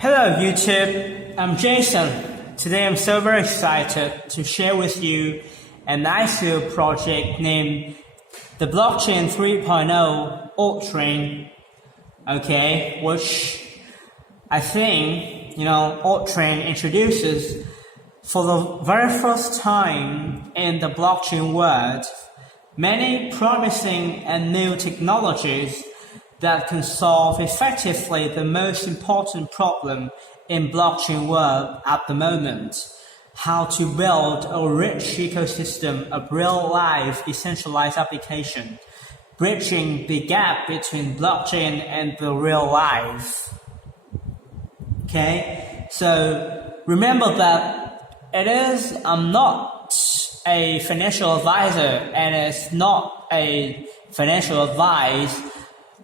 Hello YouTube, I'm Jason. Today I'm so very excited to share with you an ICO project named the Blockchain 3.0 Ultrain, which I think, Ultrain introduces for the very first time in the blockchain world many promising and new technologies that can solve effectively the most important problem in blockchain world at the moment: how to build a rich ecosystem of real-life decentralized application, bridging the gap between blockchain and the real life. So remember that I'm not a financial advisor and it's not a financial advice.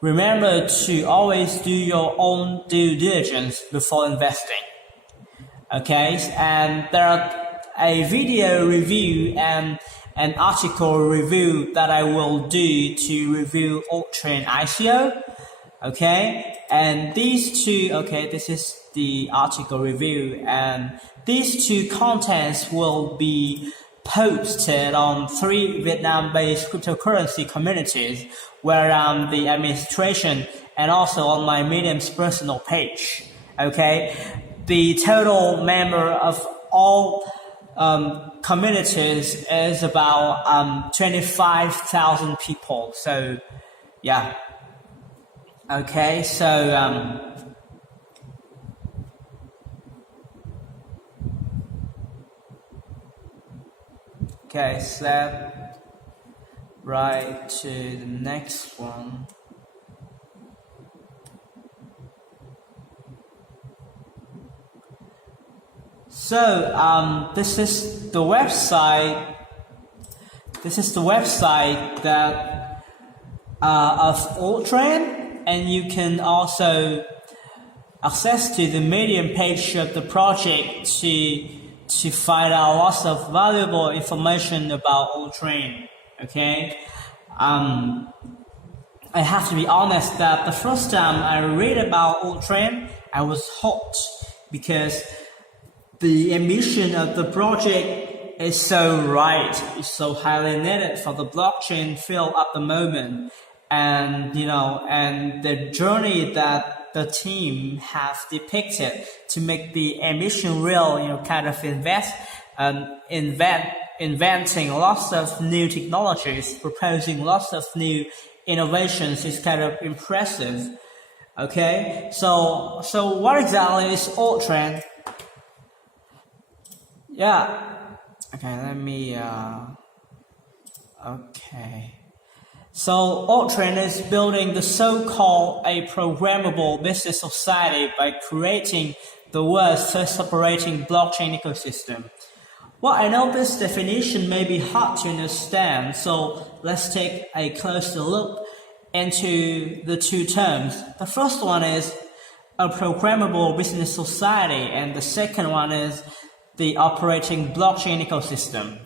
Remember to always do your own due diligence before investing. And there are a video review and an article review that I will do to review Ultrain ICO. And these two, this is the article review, and these two contents will be posted on 3 Vietnam-based cryptocurrency communities where I'm the administration, and also on my Medium's personal page. The total member of all communities is about 25,000 people. So yeah. So right to the next one. So this is the website. This is the website that of Ultrain, and you can also access to the Medium page of the project to find out lots of valuable information about Ultrain. I have to be honest that the first time I read about Ultrain, I was hooked because the ambition of the project is so right. It's so highly needed for the blockchain field at the moment, and the journey that the team have depicted to make the ambition real. Inventing lots of new technologies, proposing lots of new innovations is kind of impressive. So what exactly is Ultrain? So Ultrain is building the so-called a programmable business society by creating the world's first operating blockchain ecosystem. Well, I know this definition may be hard to understand, so let's take a closer look into the two terms. The first one is a programmable business society, and the second one is the operating blockchain ecosystem.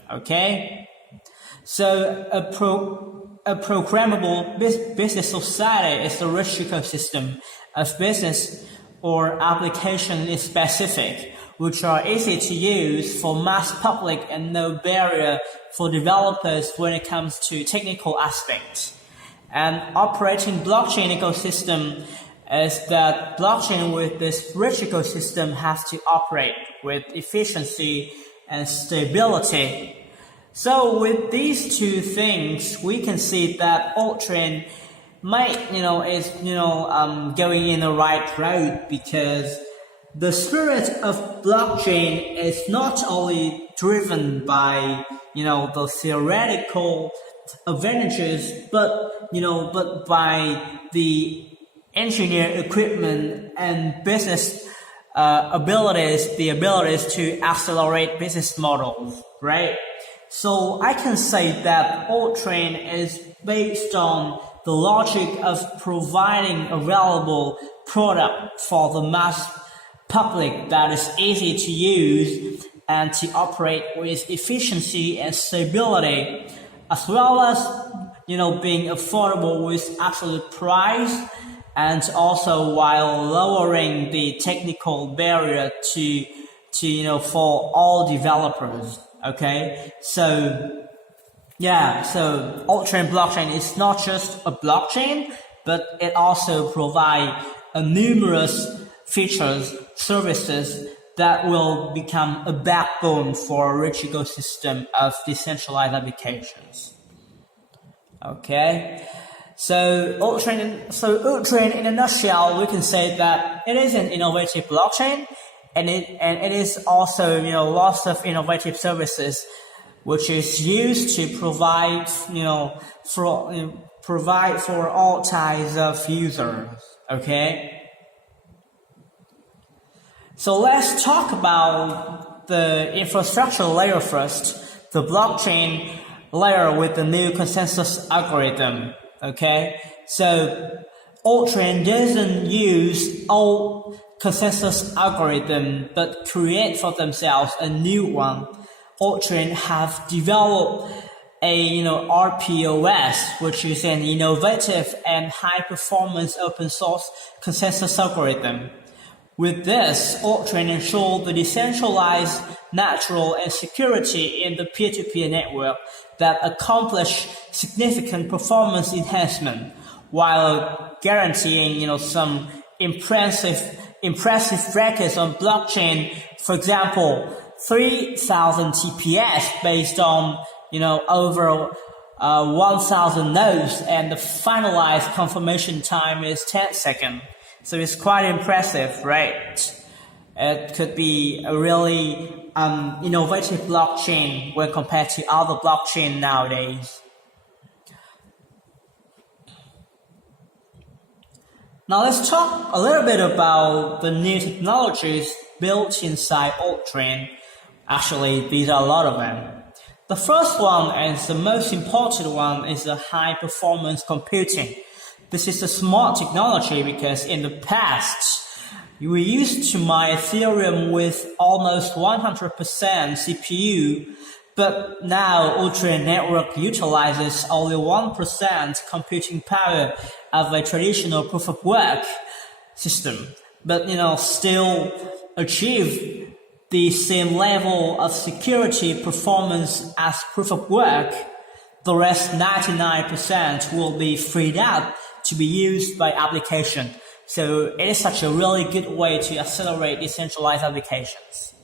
So a programmable business society is a rich ecosystem of business or application specific, which are easy to use for mass public and no barrier for developers when it comes to technical aspects. And operating blockchain ecosystem is that blockchain with this rich ecosystem has to operate with efficiency and stability. So with these two things, we can see that Ultrain is going in the right road, because the spirit of blockchain is not only driven by the theoretical advantages, but by the engineer equipment and business abilities, the abilities to accelerate business models, right? So I can say that Ultrain is based on the logic of providing a valuable product for the mass public that is easy to use and to operate with efficiency and stability, as well as being affordable with absolute price and also while lowering the technical barrier to for all developers. Okay, so yeah, so Ultrain blockchain is not just a blockchain, but it also provides numerous features, services that will become a backbone for a rich ecosystem of decentralized applications. Okay, so Ultrain in a nutshell, we can say that it is an innovative blockchain, and it is also lots of innovative services, which is used to provide for all types of users. Okay. So let's talk about the infrastructure layer first, the blockchain layer with the new consensus algorithm. Okay, so Ultrain doesn't use old consensus algorithm, but create for themselves a new one. Ultrain have developed a RPOS, which is an innovative and high-performance open-source consensus algorithm. With this, Ultrain ensures the decentralized, natural, and security in the peer-to-peer network that accomplish significant performance enhancement while guaranteeing some impressive records on blockchain. For example, 3,000 TPS based on over 1,000 nodes, and the finalized confirmation time is 10 seconds. So it's quite impressive, right? It could be a really innovative blockchain when compared to other blockchain nowadays. Now let's talk a little bit about the new technologies built inside Ultrain. Actually, these are a lot of them. The first one, and the most important one, is the high-performance computing. This is a smart technology because in the past, we used to mine Ethereum with almost 100% CPU, but now Ultrain network utilizes only 1% computing power of a traditional proof-of-work system, but still achieve the same level of security performance as proof-of-work. The rest 99% will be freed up to be used by application. So it is such a really good way to accelerate decentralized applications.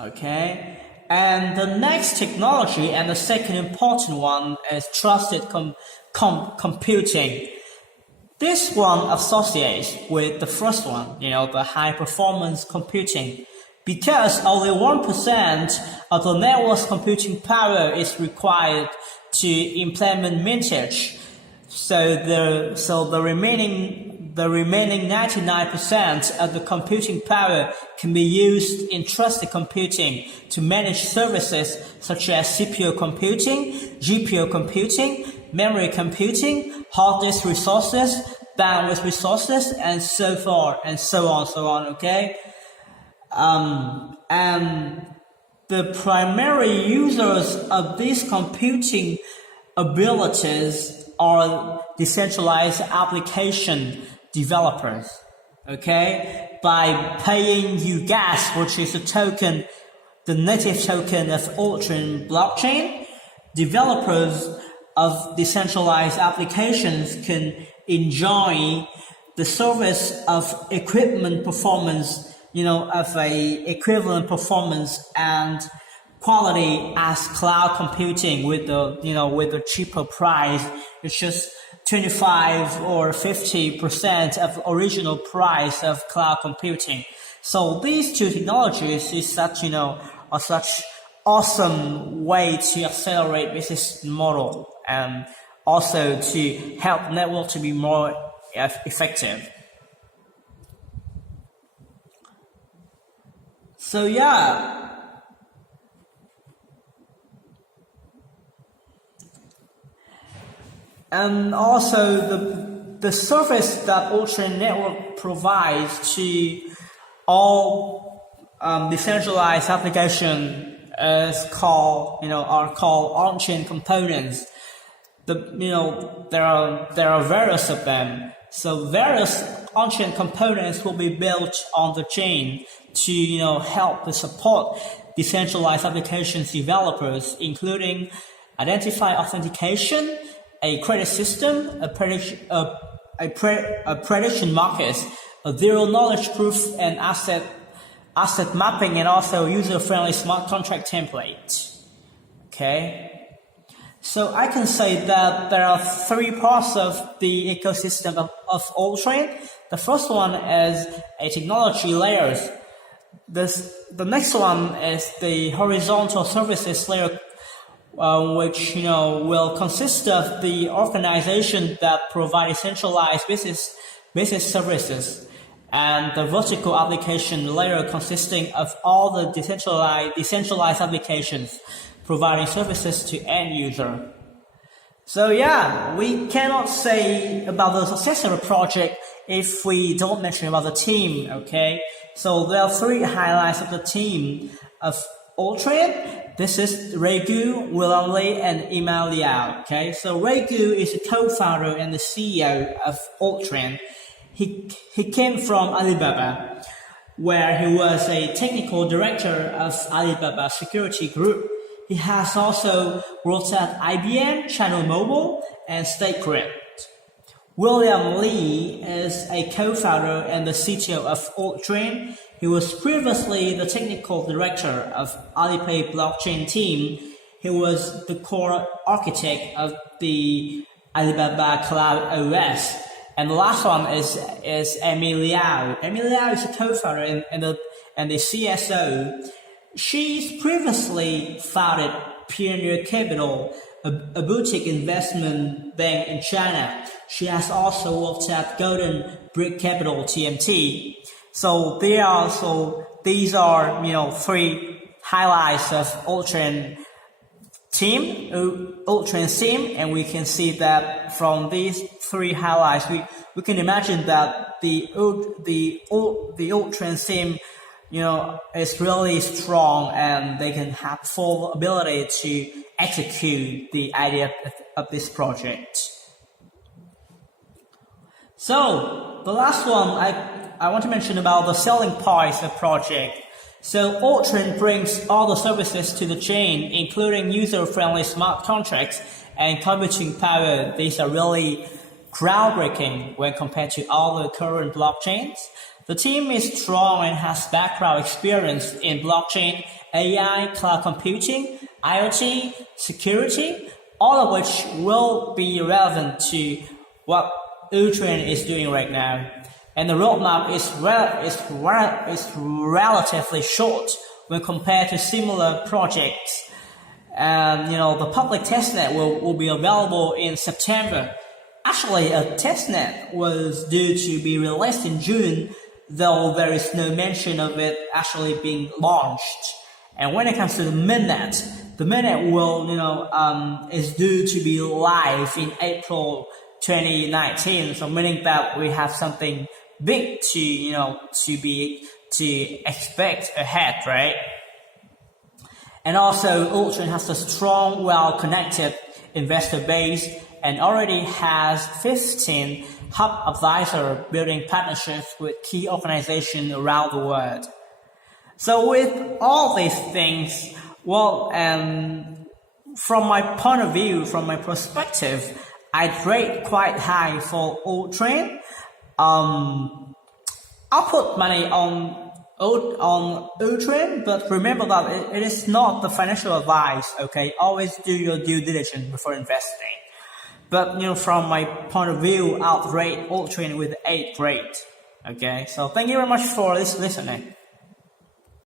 Okay, and the next technology and the second important one is trusted computing. This one associates with the first one, the high performance computing, because only 1% of the network's computing power is required to implement mintage. So the remaining 99% of the computing power can be used in trusted computing to manage services such as CPU computing, GPU computing, memory computing, hard disk resources, bandwidth resources, and so forth and so on. Okay, and the primary users of these computing abilities are decentralized application developers. Okay, by paying you gas, which is a token, the native token of Ultrain blockchain, developers of decentralized applications can enjoy the service of equipment performance, of a equivalent performance and quality as cloud computing with the cheaper price. It's just 25 or 50% of original price of cloud computing. So these two technologies is such awesome way to accelerate business model and also to help network to be more effective. So yeah. And also the service that Ultrain network provides to all decentralized application are called on-chain components. there are various of them. So various on-chain components will be built on the chain to help to support decentralized applications developers, including identify authentication, a credit system, a prediction markets, a zero knowledge proof, and asset mapping, and also user-friendly smart contract template. Okay. So I can say that there are three parts of the ecosystem of Ultrain. The first one is a technology layers. The next one is the horizontal services layer, which will consist of the organization that provide centralized business services, and the vertical application layer consisting of all the decentralized applications providing services to end user. So yeah, we cannot say about the success of a project if we don't mention about the team, okay? So there are three highlights of the team of Ultrain. This is Regu, William Lee, and Ima Liao, okay? So Regu is the co-founder and the CEO of Ultrain. He came from Alibaba, where he was a technical director of Alibaba Security Group. He has also worked at IBM, Channel Mobile, and StateGrid. William Lee is a co-founder and the CTO of Ultrain. He was previously the technical director of Alipay blockchain team. He was the core architect of the Alibaba Cloud OS. And the last one is Amy Liao. Amy Liao is a co-founder and the CSO. She's previously founded Pioneer Capital, a boutique investment bank in China. She has also worked at Golden Brick Capital TMT. So these are three highlights of Ultrain team, and we can see that from these three highlights, we can imagine that the Ultrain team is really strong, and they can have full ability to execute the idea of this project. So the last one I want to mention about the selling points of the project. So Ultrain brings all the services to the chain, including user-friendly smart contracts and computing power. These are really groundbreaking when compared to all the current blockchains. The team is strong and has background experience in blockchain, AI, cloud computing, IoT, security, all of which will be relevant to what Ultrain is doing right now. And the roadmap is relatively short when compared to similar projects. And the public testnet will be available in September. Actually, a testnet was due to be released in June, though there is no mention of it actually being launched. And when it comes to the mainnet will is due to be live in April 2019. So meaning that we have something big to expect ahead, right? And also Ultrain has a strong, well-connected investor base and already has 15 hub advisors building partnerships with key organizations around the world. So with all these things, from my point of view, from my perspective, I'd rate quite high for Ultrain. I'll put money on Ultrain, but remember that it is not the financial advice, okay? Always do your due diligence before investing. But, from my point of view, I'll rate Ultrain with 8 grade, okay? So thank you very much for listening.